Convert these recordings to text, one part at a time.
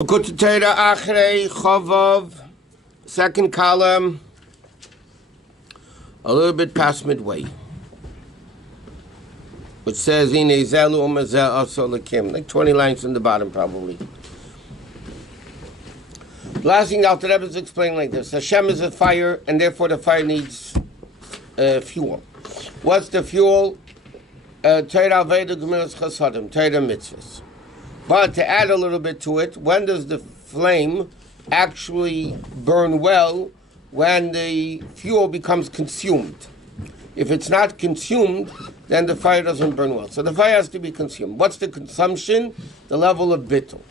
Likkutei Torah Acharei Chavav, second column, a little bit past midway, which says in Ezelu Umazeh Also Lakim, like 20 lines from the bottom probably. The last thing Alter Rebbe is explaining like this: Hashem is a fire, and therefore the fire needs fuel. What's the fuel? Torah Veda Gemilas Chasadim, Torah mitzvahs. But to add a little bit to it, when does the flame actually burn well? When the fuel becomes consumed. If it's not consumed, then the fire doesn't burn well. So the fire has to be consumed. What's the consumption? The level of bittul.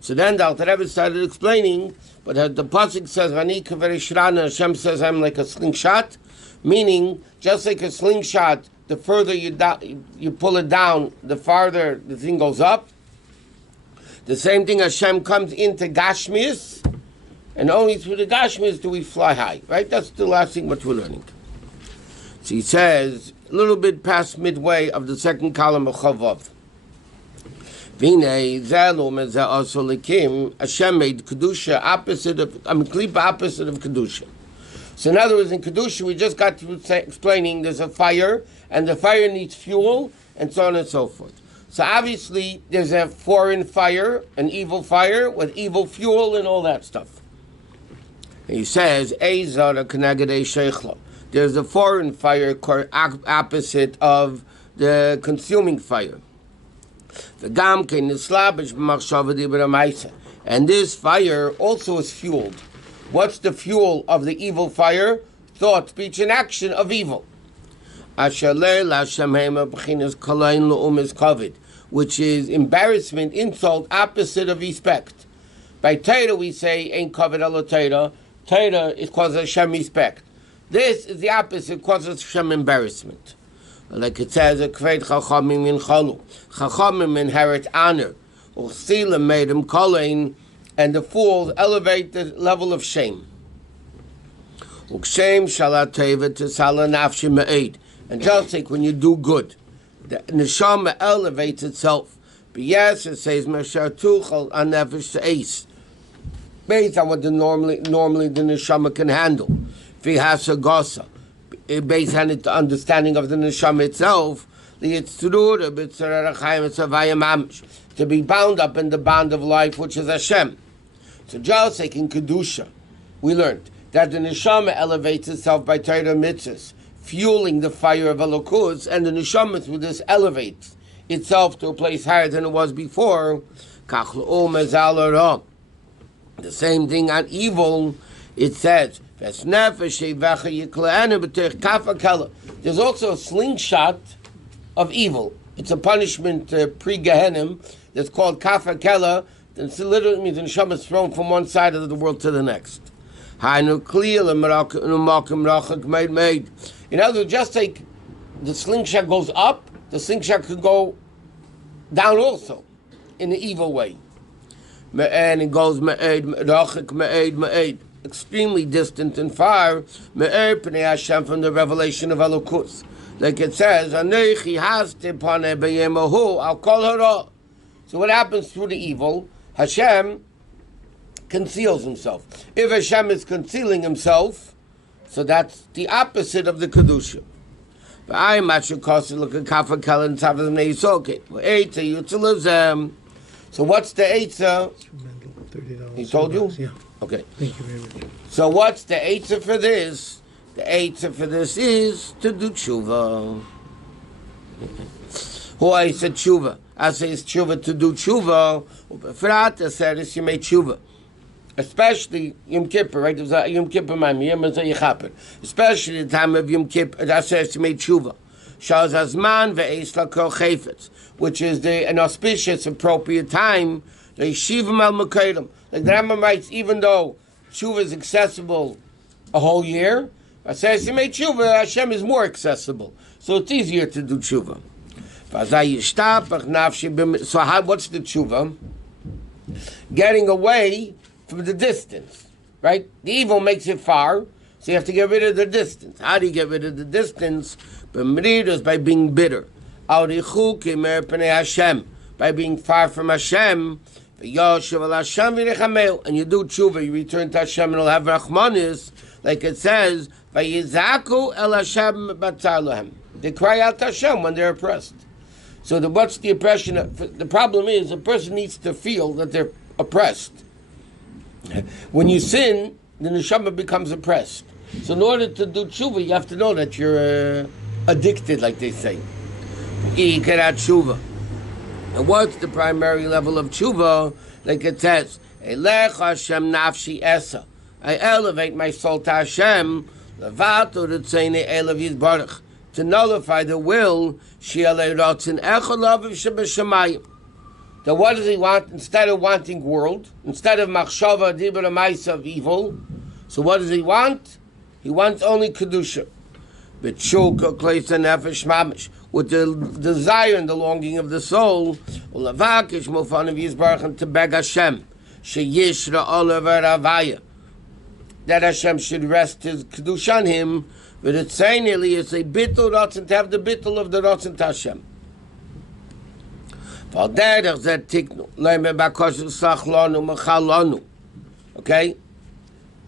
So then the Alter Rebbe started explaining, but the pasuk says, "Vani kaveri shrana." Hashem says, "I'm like a slingshot," meaning just like a slingshot, the further you pull it down, the farther the thing goes up. The same thing, Hashem comes into Gashmis, and only through the Gashmis do we fly high, right? That's the last thing what we're learning. So he says, a little bit past midway of the second column of Chavav. Vinei zelu mezeh also likim. Hashem made Kedusha opposite of Kedusha. So in other words, in Kedusha, we just got to explaining there's a fire, and the fire needs fuel, and so on and so forth. So obviously, there's a foreign fire, an evil fire, with evil fuel and all that stuff. And he says, there's a foreign fire opposite of the consuming fire. And this fire also is fueled. What's the fuel of the evil fire? Thought, speech, and action of evil. Which is embarrassment, insult, opposite of respect. By Torah we say, ain't covered ala Torah. Torah is causes Hashem respect. This is the opposite, causes Hashem embarrassment. Like it says, Chachamim inherit honor. Uchsila made him kolein, and the fools elevate the level of shame. Ukshem shalateva tesala nafshi me'ed. And just like when you do good, the neshama elevates itself. But yes, it says Meshar Tuchel an nefesh ace, based on what normally the neshama can handle. V'hasa gosa, based on the understanding of the neshama itself. To be bound up in the bond of life, which is Hashem. So just like in Kedusha, we learned that the neshama elevates itself by Torah mitzvahs, fueling the fire of Elokus, and the neshama through this elevates itself to a place higher than it was before. The same thing on evil, it says, there's also a slingshot of evil. It's a punishment pre-Gehenim that's called Kafa Kela. It literally means the neshama is thrown from one side of the world to the next. In other words, just like the slingshot goes up, the slingshot could go down also, in the evil way. And it goes extremely distant and far, from the revelation of Elokus. Like it says, I'll call her all. So what happens through the evil? Hashem conceals himself. If Hashem is concealing himself, so that's the opposite of the Kedusha. So what's the Eitzah? He told you? Yeah. Okay. Thank you very much. So what's the Eitzah for this? The Eitzah for this is to do tshuva. Who I said tshuva. I say it's tshuva to do tshuva. Frata said it's you made tshuva. Especially Yom Kippur, right? There was a Yom Kippur especially the time of Yom Kippur, that says to make tshuva. Shal Zalman ve'eis lakol chayfetz, which is an auspicious, appropriate time. They shivim al mekayim. Like the Rambam writes, even though tshuva is accessible a whole year, it says to make tshuva, Hashem is more accessible, so it's easier to do tshuva. So what's the tshuva? Getting away from the distance, right? The evil makes it far, so you have to get rid of the distance. How do you get rid of the distance? By being bitter. By being far from Hashem. Yosef al Hashem v'rechameu, and you do tshuva, you return to Hashem, and you'll have rachmanis, like it says, vayizaku el Hashem batzar lahem. They cry out to Hashem when they're oppressed. So what's the oppression? The problem is a person needs to feel that they're oppressed. When you sin, the neshama becomes oppressed. So in order to do tshuva, you have to know that you're addicted, like they say. Ikerat tshuva. And what's the primary level of tshuva? Like it says, Elech Hashem nafshi esa. I elevate my soul to Hashem, levato ritzeini elav yizbarach, to nullify the will, she'alei rotzin echolav shebeshamayim. Then what does he want? Instead of wanting world, instead of machshava dibur ma'isa of evil, so what does he want? He wants only kedusha. B'tshuka kleisa nefesh mamish, with the desire and the longing of the soul, ulavakish mofanav yizbarach, and to beg Hashem, sheyishra olav avaya, that Hashem should rest His kedusha on him. But it's saying nearly it's a bittul rotzen, to have the bittul of the rotzen to Hashem. Okay?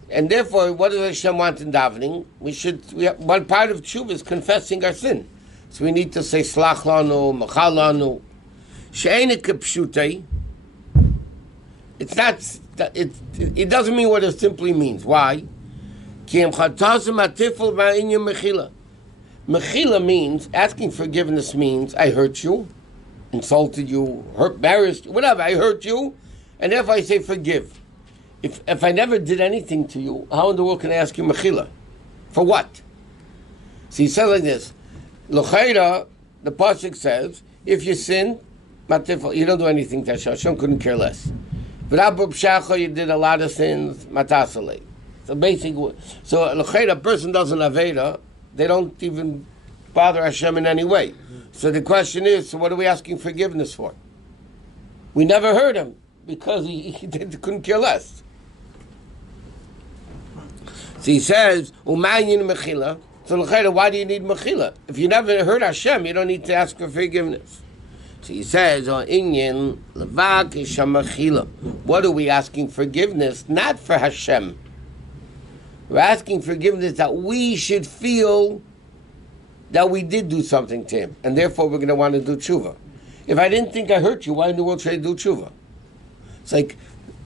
And therefore, what does Hashem want in davening? We have, one part of tshuva is confessing our sin. So we need to say slach lanu, machal lanu. She'ein kipshutei. It's not, it doesn't mean what it simply means. Why? Mechila means, asking forgiveness means, I hurt you, insulted you, embarrassed you, whatever, I hurt you, and therefore I say forgive. If I never did anything to you, how in the world can I ask you mechila? For what? So he says like this, L'chaira, the Parshat says, if you sin, you don't do anything to Hashem. Hashem couldn't care less. But you did a lot of sins, matasale. So basically, a person doesn't aveda, they don't even bother Hashem in any way. So the question is, so what are we asking forgiveness for? We never heard him because he couldn't care less. So he says, Umayin mechila. So why do you need mechila? If you never heard Hashem, you don't need to ask for forgiveness. So he says, Inyan levak mechila. What are we asking forgiveness? Not for Hashem. We're asking forgiveness that we should feel that we did do something to him, and therefore we're going to want to do tshuva. If I didn't think I hurt you, why in the world should I do tshuva? It's like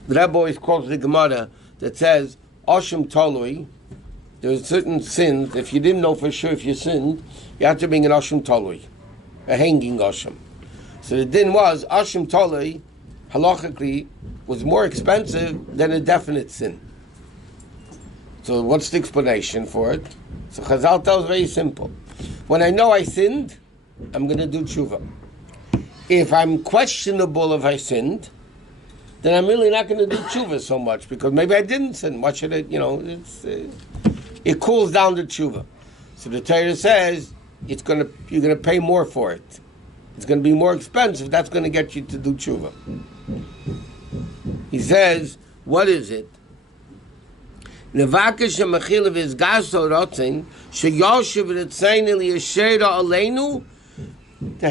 the Rabbi always quotes the Gemara that says, Oshim Tolui, there's certain sins, if you didn't know for sure if you sinned, you have to bring an Oshim Tolui, a hanging Oshim. So the din was, Oshim Tolui, halachically, was more expensive than a definite sin. So what's the explanation for it? So Chazal tells very simple. When I know I sinned, I'm going to do tshuva. If I'm questionable if I sinned, then I'm really not going to do tshuva so much, because maybe I didn't sin. What should I, it cools down the tshuva. So the Torah says you're going to pay more for it. It's going to be more expensive. That's going to get you to do tshuva. He says, what is it? That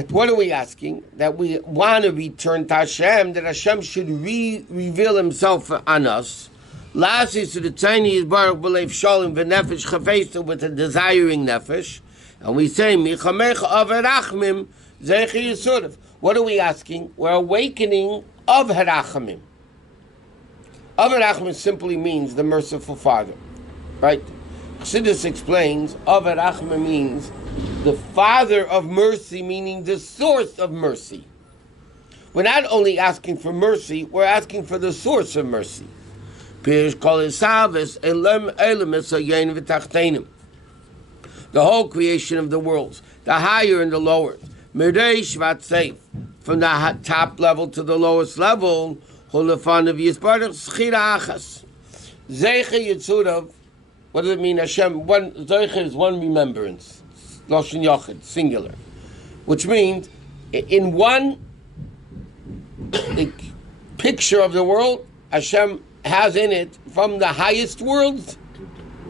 what are we asking? That we want to return to Hashem, that Hashem should reveal Himself on us. Last is to the tiny is baruch b'leiv shalom v'nefesh chafesa, with a desiring nefesh, and we say michamecha averachmim zeicher yisurav. What are we asking? We're awakening of harachamim. Averachmim simply means the merciful Father, right? Chassidus explains Averachmim means the Father of mercy, meaning the source of mercy. We're not only asking for mercy, we're asking for the source of mercy. The whole creation of the worlds, the higher and the lower, from the top level to the lowest level. What does it mean? Hashem, one Zeicha is one remembrance, Loshen Yochid, singular, which means in one picture of the world, Hashem has in it from the highest worlds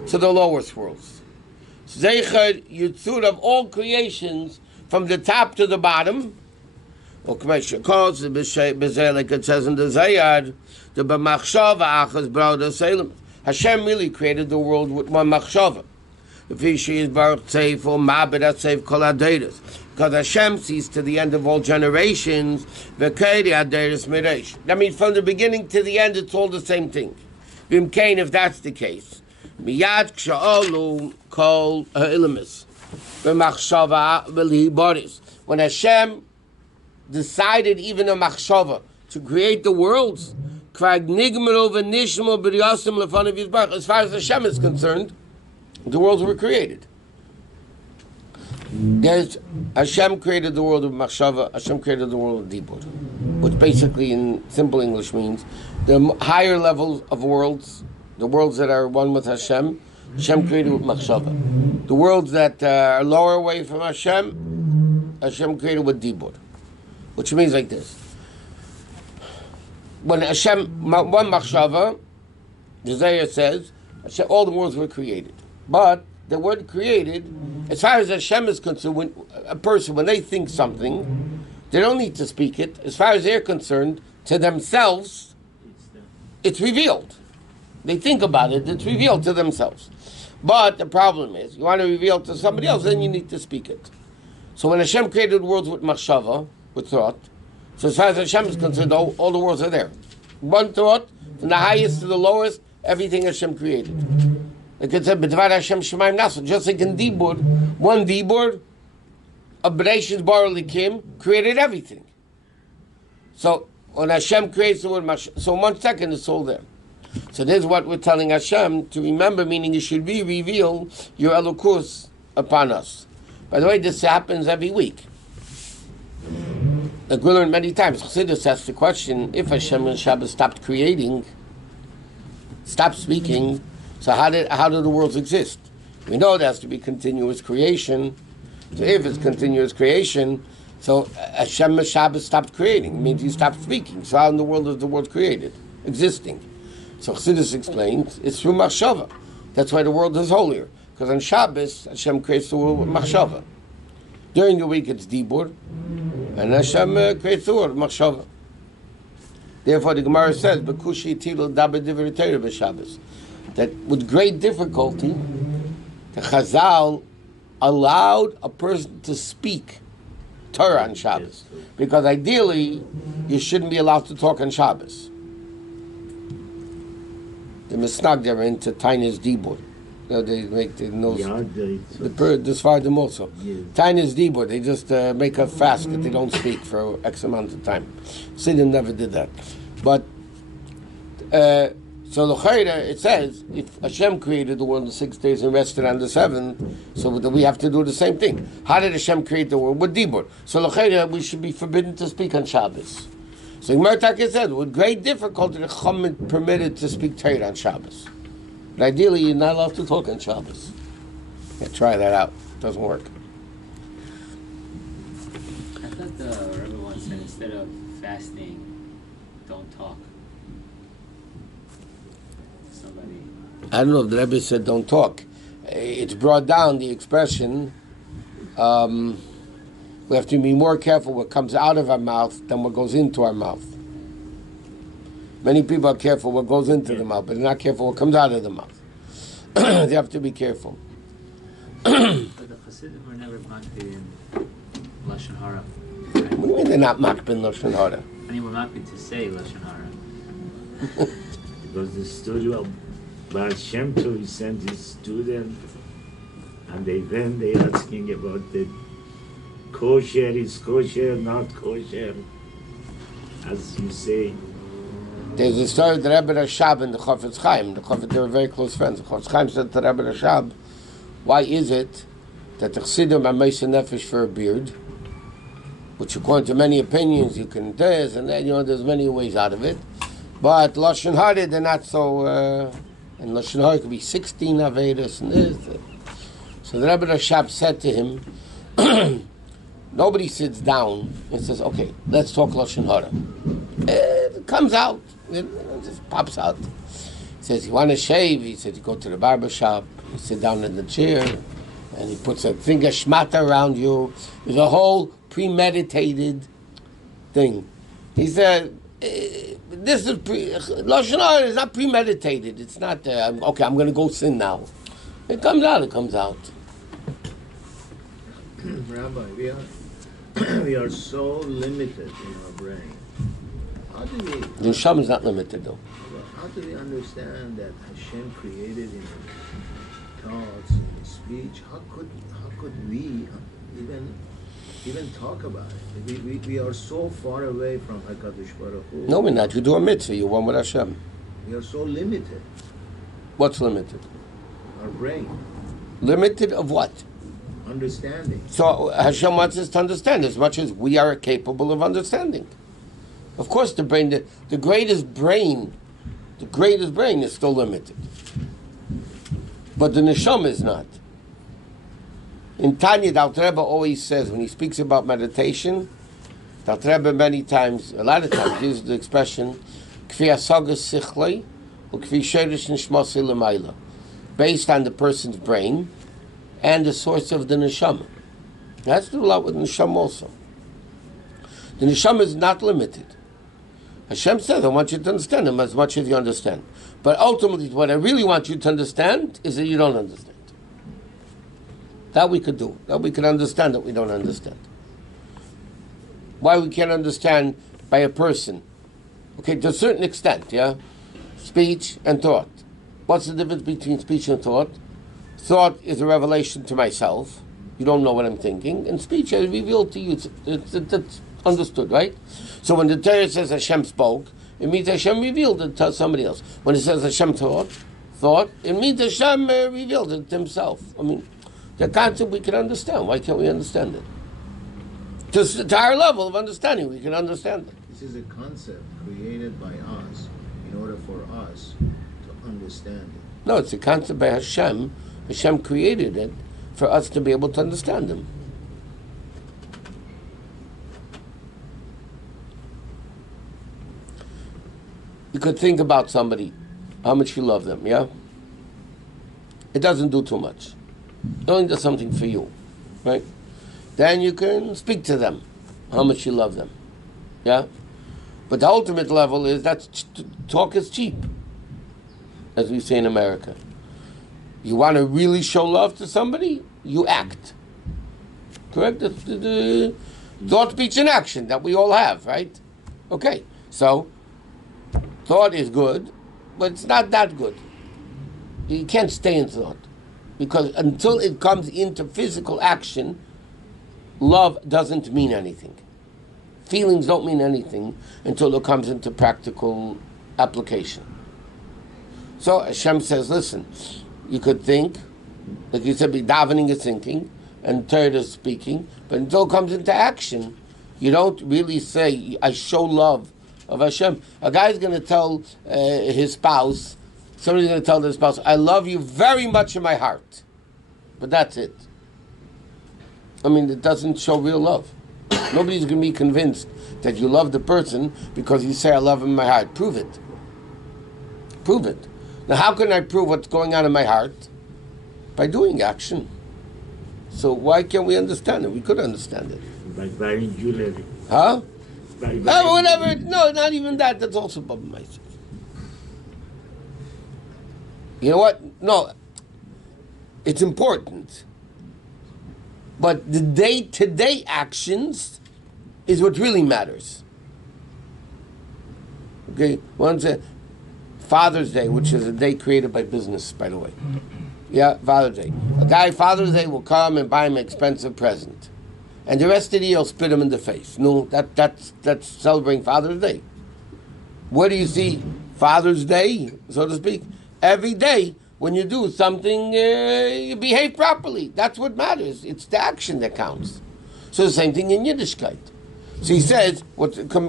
to the lowest worlds. Zeicha Yitzur of all creations, from the top to the bottom, Or K'mesha calls it b'zeh, like it says in the Zayad, the b'machshava achas brada selim. Hashem really created the world with one machshava. Because Hashem sees to the end of all generations. That means from the beginning to the end, it's all the same thing. If that's the case, when Hashem decided even a machshava to create the worlds, as far as Hashem is concerned, the worlds were created. Hashem created the world of machshava, Hashem created the world of dibur, which basically in simple English means the higher levels of worlds, the worlds that are one with Hashem, Hashem created with machshava. The worlds that are lower away from Hashem, Hashem created with dibur, which means like this. When Hashem, one machshava, the Zohar says, Hashem, all the worlds were created. But the word created, as far as Hashem is concerned, when a person, when they think something, they don't need to speak it. As far as they're concerned, to themselves, it's revealed. They think about it, it's revealed to themselves. But the problem is, you want to reveal it to somebody else, then you need to speak it. So when Hashem created the worlds with machshava, with thought, so as far as Hashem is concerned, all the worlds are there. One thought, from the highest to the lowest, everything Hashem created. Like it said, B'dvar Hashem Shemaim Nasu. Just like in Dibur, one Dibur, a Bereshit Bara Likim, created everything. So when Hashem creates the word Mashal, so in 1 second it's all there. So this is what we're telling Hashem to remember, meaning you should reveal your Elokus upon us. By the way, this happens every week. Like we learned many times, Chassidus asked the question, if Hashem and Shabbos stopped creating, stopped speaking, so how do the worlds exist? We know there has to be continuous creation. So if it's continuous creation, so Hashem and Shabbos stopped creating. It means he stopped speaking. So how in the world is the world created? Existing. So Chassidus explains, it's through machshava. That's why the world is holier. Because on Shabbos, Hashem creates the world with machshava. During the week it's dibur, and Hashem creates the world with machshava. Therefore the Gemara says, B'kushi tilo daber divrei Torah b'Shabbos, that with great difficulty, the Chazal allowed a person to speak Torah on Shabbos. Because ideally, you shouldn't be allowed to talk on Shabbos. The Misnagdim into Tainis Dibur. They make the nose. The Sfardim also. Yeah. Tainis Dibur, they just make a fast that they don't speak for X amount of time. Siddim never did that. But, so L'chaira, it says, if Hashem created the world in 6 days and rested on the 7th, so we have to do the same thing. How did Hashem create the world? With Dibur. So L'chaira, we should be forbidden to speak on Shabbos. So Gemara Taka said, with great difficulty, the Chum permitted to speak Torah on Shabbos. But ideally, you're not allowed to talk on Shabbos. Yeah, try that out. It doesn't work. I thought the Rabbi once said instead of fasting, don't talk. Somebody. I don't know if the Rebbe said don't talk. It's brought down the expression, we have to be more careful what comes out of our mouth than what goes into our mouth. Many people are careful what goes into the mouth, but they're not careful what comes out of the mouth. They have to be careful. But the Chassidim were never makbid in Lashon Hara. What do you mean they're not makbid in Lashon Hara? I mean, we're makbid to say Lashon Hara. Because the studio, Baal Shem Tov, he sent his student, and they asking about the kosher, is kosher, not kosher, as you say. There's a story of the Rebbe Rashab and the Chofetz Chaim. They were very close friends. The Chofetz Chaim said to the Rebbe Rashab, why is it that the Chassidim are meisah nefesh for a beard, which according to many opinions you can do this and then, there's many ways out of it. But Lashon Hara, they're not so, and Lashon Hara could be 16 Avedas and this. So the Rebbe Rashab said to him, nobody sits down and says, okay, let's talk Lashon Hara. It comes out. It just pops out. He says, you want to shave? He said, you go to the barber shop, you sit down in the chair, and he puts a finger shmata around you. There's a whole premeditated thing. He said, this is Lashon Hara is not premeditated. It's not, okay, I'm going to go sin now. It comes out, Rabbi, we are so limited in our brain. How do we... The neshama is not limited, though. How do we understand that Hashem created in His thoughts, in His speech? How could we even talk about it? We are so far away from HaKadosh Baruch Hu. No, we're not. You do a mitzvah. You one with Hashem. We are so limited. What's limited? Our brain. Limited of what? Understanding. So Hashem wants us to understand as much as we are capable of understanding. Of course, the brain, the greatest brain is still limited. But the neshama is not. In Tanya, the Alter Rebbe always says, when he speaks about meditation, the Alter Rebbe many times, a lot of times, uses the expression, Kfi asagas sichlei, or kfi sheresh nishmasi l'mayla, based on the person's brain and the source of the neshama. That's to do a lot with neshama also. The neshama is not limited. Hashem says, I want you to understand Him as much as you understand. But ultimately, what I really want you to understand is that you don't understand. That we could do. That we could understand that we don't understand. Why we can't understand by a person? Okay, to a certain extent, yeah? Speech and thought. What's the difference between speech and thought? Thought is a revelation to myself. You don't know what I'm thinking. And speech is revealed to you. It's understood, right? So when the Torah says Hashem spoke, it means Hashem revealed it to somebody else. When it says Hashem thought, it means Hashem revealed it to Himself. I mean, the concept we can understand. Why can't we understand it? To our level of understanding, we can understand it. This is a concept created by us in order for us to understand it. No, it's a concept by Hashem. Hashem created it for us to be able to understand Him. You could think about somebody, how much you love them, yeah? It doesn't do too much. It only does something for you, right? Then you can speak to them, how much you love them, yeah? But the ultimate level is that talk is cheap, as we say in America. You want to really show love to somebody, you act. Correct? The thought, speech, and action that we all have, right? Okay, so thought is good, but it's not that good. You can't stay in thought. Because until it comes into physical action, love doesn't mean anything. Feelings don't mean anything until it comes into practical application. So Hashem says, listen, you could think, like you said, davening is thinking, and Torah is speaking, but until it comes into action, you don't really say, I show love of Hashem. A guy's going to tell his spouse, somebody's going to tell their spouse, I love you very much in my heart. But that's it. I mean, it doesn't show real love. Nobody's going to be convinced that you love the person because you say, I love him in my heart. Prove it. Prove it. Now, how can I prove what's going on in my heart? By doing action. So why can't we understand it? We could understand it. By buying jewelry. Huh? By buying Whatever. No, not even that. That's also Baba myself. You know what? No. It's important. But the day-to-day actions is what really matters. Okay? One's Father's Day, which is a day created by business, by the way. Yeah, Father's Day. A guy, Father's Day, will come and buy him an expensive present. And the rest of the year, he'll spit him in the face. No, that's celebrating Father's Day. Where do you see Father's Day, so to speak? Every day, when you do something, you behave properly. That's what matters. It's the action that counts. So the same thing in Yiddishkeit. So he says,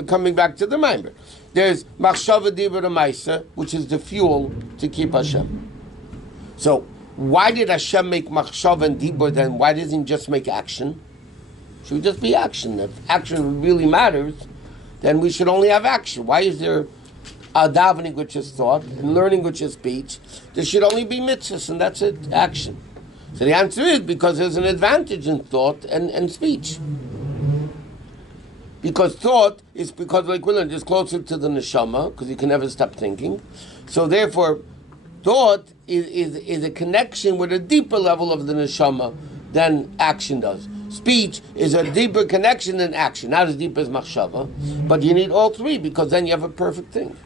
coming back to the Maamarim, there's machshava dibur u'maisa, which is the fuel to keep Hashem. So why did Hashem make machshava and dibur then? Why doesn't he just make action? Should it just be action? If action really matters, then we should only have action. Why is there davening, which is thought, and learning, which is speech? There should only be mitzvahs, and that's it, action. So the answer is because there's an advantage in thought and speech. Because thought is because, like we learned, is closer to the neshama, because you can never stop thinking. So therefore, thought is a connection with a deeper level of the neshama than action does. Speech is a deeper connection than action, not as deep as machshava, but you need all three, because then you have a perfect thing.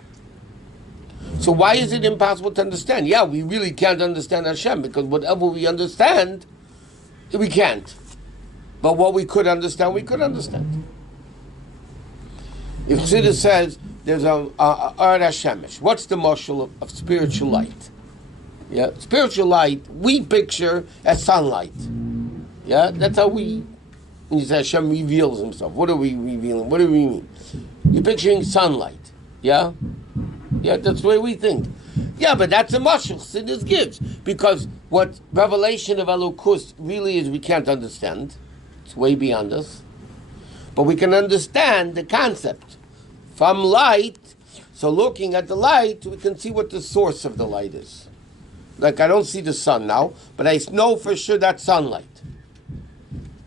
So why is it impossible to understand? Yeah, we really can't understand Hashem, because whatever we understand, we can't. But what we could understand, we could understand. If Chassidus says there's a Or Hashemish, what's the marshal of spiritual light? Yeah, spiritual light we picture as sunlight. Yeah, that's how we. When you say Hashem reveals Himself, what are we revealing? What do we mean? You're picturing sunlight. Yeah, yeah, that's the way we think. Yeah, but that's a marshal Chassidus gives, because what revelation of Elokus really is, we can't understand. It's way beyond us. But we can understand the concept from light. So looking at the light, we can see what the source of the light is. Like, I don't see the sun now, but I know for sure that's sunlight.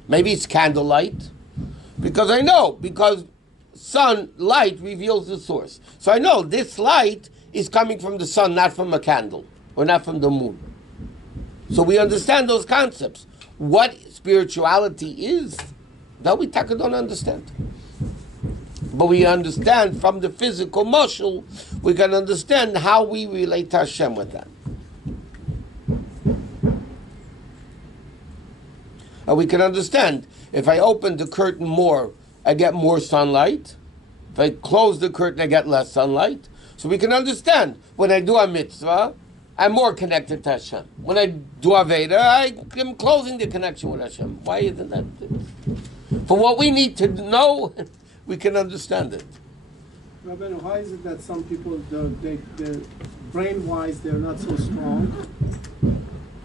Maybe it's candlelight, because I know, because sunlight reveals the source. So I know this light is coming from the sun, not from a candle, or not from the moon. So we understand those concepts. What spirituality is, that we don't understand. But we understand from the physical mashal, we can understand how we relate to Hashem with that. And we can understand, if I open the curtain more, I get more sunlight. If I close the curtain, I get less sunlight. So we can understand, when I do a mitzvah, I'm more connected to Hashem. When I do Aveda, I am closing the connection with Hashem. Why isn't that? For what we need to know, we can understand it. Rabbi, why is it that some people, they're brain-wise, they're not so strong,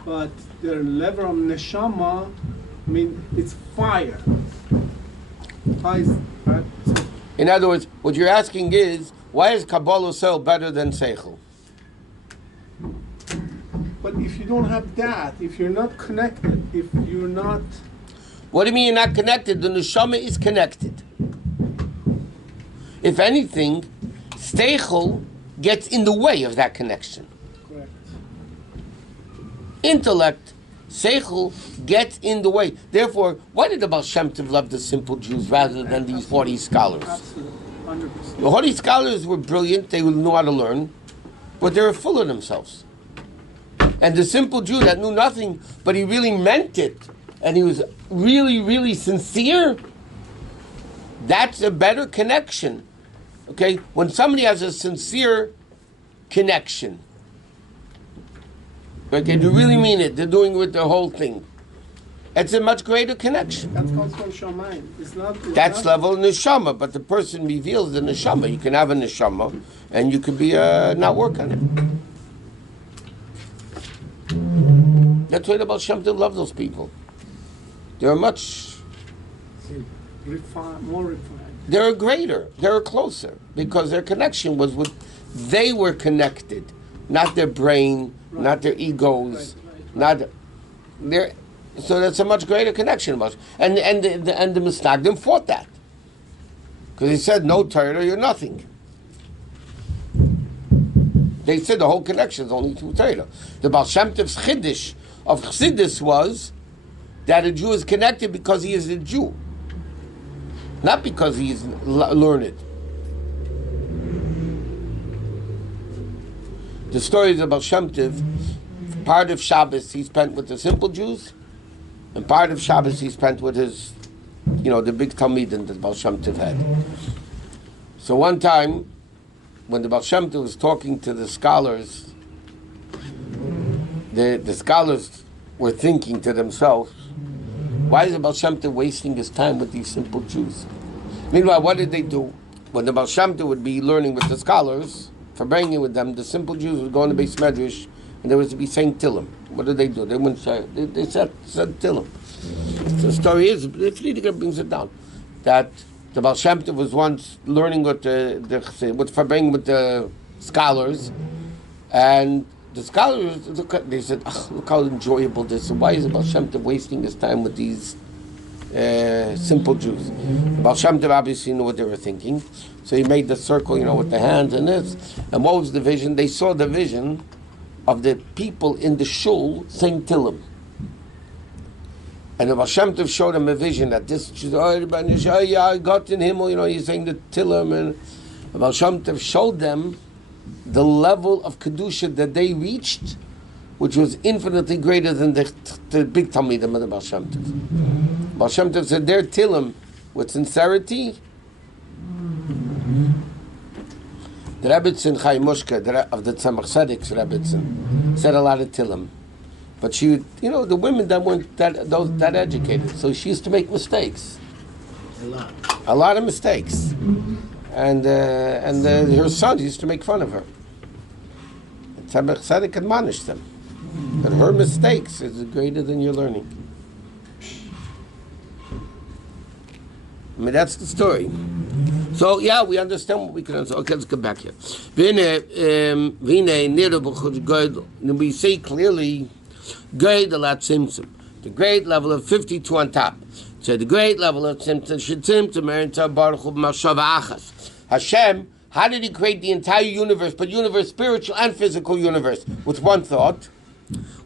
but their level of neshama, I mean, it's fire. Why is, right? So, in other words, what you're asking is, why is Kabbalah Sel better than Seichel? but if you don't have that, if you're not connected, if you're not... What do you mean you're not connected? The neshama is connected. If anything, Steichel gets in the way of that connection. Correct. Intellect, Seichel, gets in the way. Therefore, why did the Baal Shem Tov love the simple Jews rather than these haughty scholars? Absolutely. 100%. The haughty scholars were brilliant, they knew how to learn, but they were full of themselves. And the simple Jew that knew nothing, but he really meant it, and he was really, really sincere, that's a better connection. Okay? When somebody has a sincere connection, okay, they really mean it, they're doing it with the whole thing, it's a much greater connection. That comes from Shamayim. It's not... That's level neshama, but the person reveals the neshama. You can have a neshama, and you could be not work on it. That's why the Baal Shem Tov love those people. They're much... more refined. They're greater. They're closer. Because their connection was with... They were connected. Not their brain, Right. not their egos, Right. not... Their... So that's a much greater connection. And the Misnagdim fought that. Because he said, no Torah, you're nothing. They said the whole connection is only to Torah. The Baal Shem Tov's Chiddush of Chassidus was that a Jew is connected because he is a Jew. Not because he is learned. The story of the Baal Shem Tov, part of Shabbos he spent with the simple Jews, and part of Shabbos he spent with his, the big Talmidim that Baal Shem Tov had. So one time, when the Baal Shem Tov was talking to the scholars, the scholars were thinking to themselves, why is the Baal Shem Tov wasting his time with these simple Jews? Meanwhile, what did they do? When the Baal Shem Tov would be learning with the scholars, for bringing with them, the simple Jews would go in the Beis Medrash, and there was to be saying Tillim. What did they do? They wouldn't say, they said Tillim. So the story is, the Friedrich brings it down, that the Baal Shem Tov was once learning with with the scholars, and the scholars, they said, look how enjoyable this is. Why is the Baal Shem Tov wasting his time with these simple Jews. Baal Shem Tov obviously knew what they were thinking, so he made the circle, with the hands and this. And what was the vision? They saw the vision of the people in the shul saying Tillim. And the Baal Shem Tov showed them a vision that this, I got in Himmel, he's saying the Tillim, and the Baal Shem Tov showed them the level of Kedusha that they reached, which was infinitely greater than the big Talmidim of the Baal Shem Tov. Baal Shem Tov said their Tillim with sincerity. The Rebbitzin Chai Mushka of the Tzemach Tzedek's Rebbitzin said a lot of Tillim. But she, the women that weren't that educated, so she used to make mistakes. A lot of mistakes. And her sons used to make fun of her. And Tzemach Tzedek admonished them that her mistakes is greater than your learning. I mean, that's the story. So, we understand what we can understand. Okay, let's get back here. We say clearly, the grade level of 52 on top. So the grade level of Tzimtzum should Tzimtzum Baruch Hu b'machshava achas. Hashem, how did he create the entire universe, but universe, spiritual and physical universe, with one thought,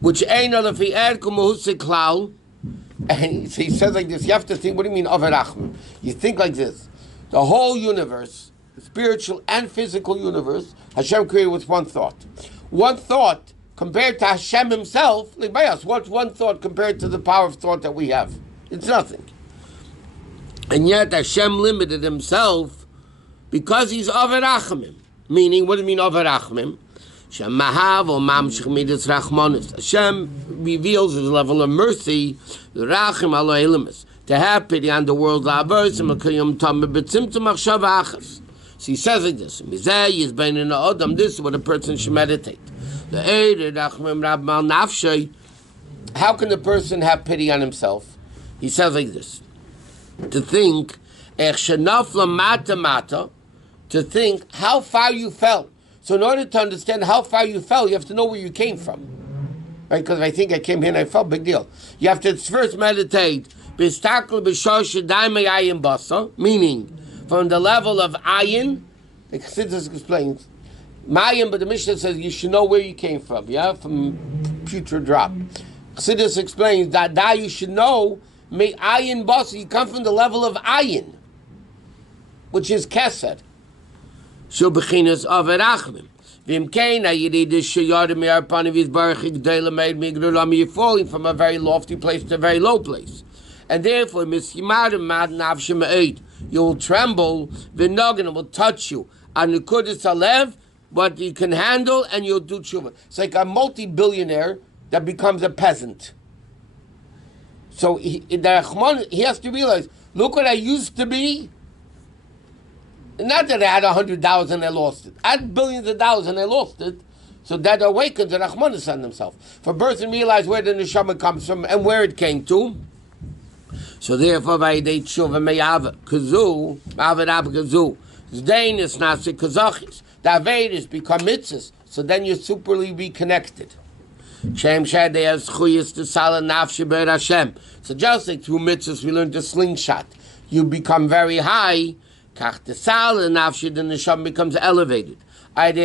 which ain't other fi erkum mahusik klal. And so he says like this, you have to think, what do you mean, Averachim? You think like this, the whole universe, the spiritual and physical universe, Hashem created with one thought. One thought compared to Hashem himself, like by us, what's one thought compared to the power of thought that we have? It's nothing. And yet Hashem limited himself because he's Averachimim. Meaning, what do you mean Averachimim? Hashem reveals his level of mercy, to have pity on the world's avers. So he says like this: this is what a person should meditate. How can the person have pity on himself? He says like this: to think, to think how far you fell. So in order to understand how far you fell, you have to know where you came from. Right? Because I think I came here and I fell, big deal. You have to first meditate, meaning from the level of ayin, the Chassidus explains, Mayim, but the Mishnah says you should know where you came from, from putrid drop. Chassidus explains that you should know, ayin basa, you come from the level of ayin, which is kesed. So beginners of Erachmim. Vim Kaina Yidid Shayadim Yarpani Vis Barachik Dela made me you're falling from a very lofty place to a very low place. And therefore, Mishimadim Mad Navshim Eid, you will tremble, Vinogan will touch you. And the Kudus Alev, what you can handle, and you'll do tshuva. It's like a multi-billionaire that becomes a peasant. So he has to realize, look what I used to be. Not that I had $100 and I lost it. I had billions of dollars and I lost it. So that awakens the Rachmanis on himself. For a person realize where the neshama comes from and where it came to. So therefore, Vayidei Tshuva Me'ava Kazu, Ma'avad Kazu, Zdain is Nasi Kazachis. The Avedis become mitzvahs. So then you're superly reconnected. Shem Shadei has Chuyas to Sala Nafshi Ber Hashem. So just like through mitzvahs we learn to slingshot, you become very high. Kach the Sala Nafshi, the neshama becomes elevated. Because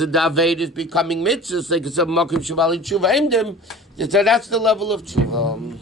of the Avedis becoming mitzvahs, like it's a Makim Shavali Tshuva Imdim, so that's the level of Tshuva.